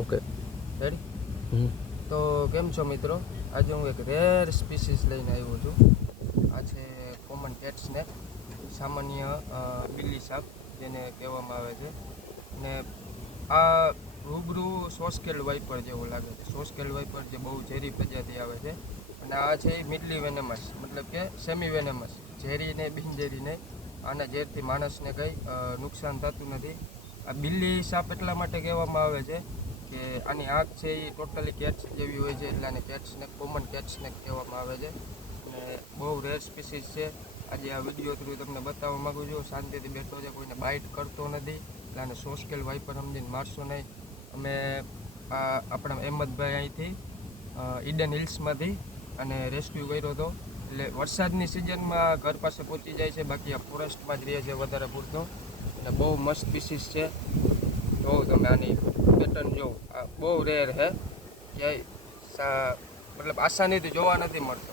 Okay ready? તો કેમ છો મિત્રો? આજે હું એક રેર સ્પીસીસ લઈને આવ્યો છું. આ છે કોમન કેટ સ્નેક, સામાન્ય બિલ્લી સાપ જેને કહેવામાં આવે છે. અને આ રૂબરૂ સોસ્કેલ વાઇપર જેવો લાગે છે. સોસ્કેલ વાઇપર જે બહુ ઝેરી પ્રજાતિ આવે છે. અને આ છે મિડલી વેનેમસ, મતલબ કે સેમી વેનેમસ, ઝેરી નહીં, બિનઝેરી નહીં. આના ઝેરથી માણસને કંઈ નુકસાન થતું નથી. આ બિલ્લી સાપ એટલા માટે કહેવામાં આવે છે કે આની આંખ છે એ ટોટલી કેટ્સ જેવી હોય છે, એટલે આને cat snake, common cat snake કહેવામાં આવે છે. અને બહુ રેર સ્પીસીસ છે. આજે આ વિડીયો થ્રુ તમને બતાવવા માગું છું. શાંતિથી બેઠો છે, કોઈને બાઇટ કરતો નથી, એટલે આને સોસ્કેલ વાઇપર સમજીને મારશો નહીં. અમે આપણા અહેમદભાઈ અહીંથી ઈડન હિલ્સમાંથી અને રેસ્ક્યુ કર્યો હતો. એટલે વરસાદની સિઝનમાં ઘર પાસે પહોંચી જાય છે, બાકી આ ફોરેસ્ટમાં જ રહે છે વધારે પૂરતો. અને બહુ મસ્ત સ્પીસીસ છે. જોવો તમે આની પેટર્ન જોવો, આ બહુ રેર છે, ક્યાંય મતલબ આસાનીથી જોવા નથી મળતો.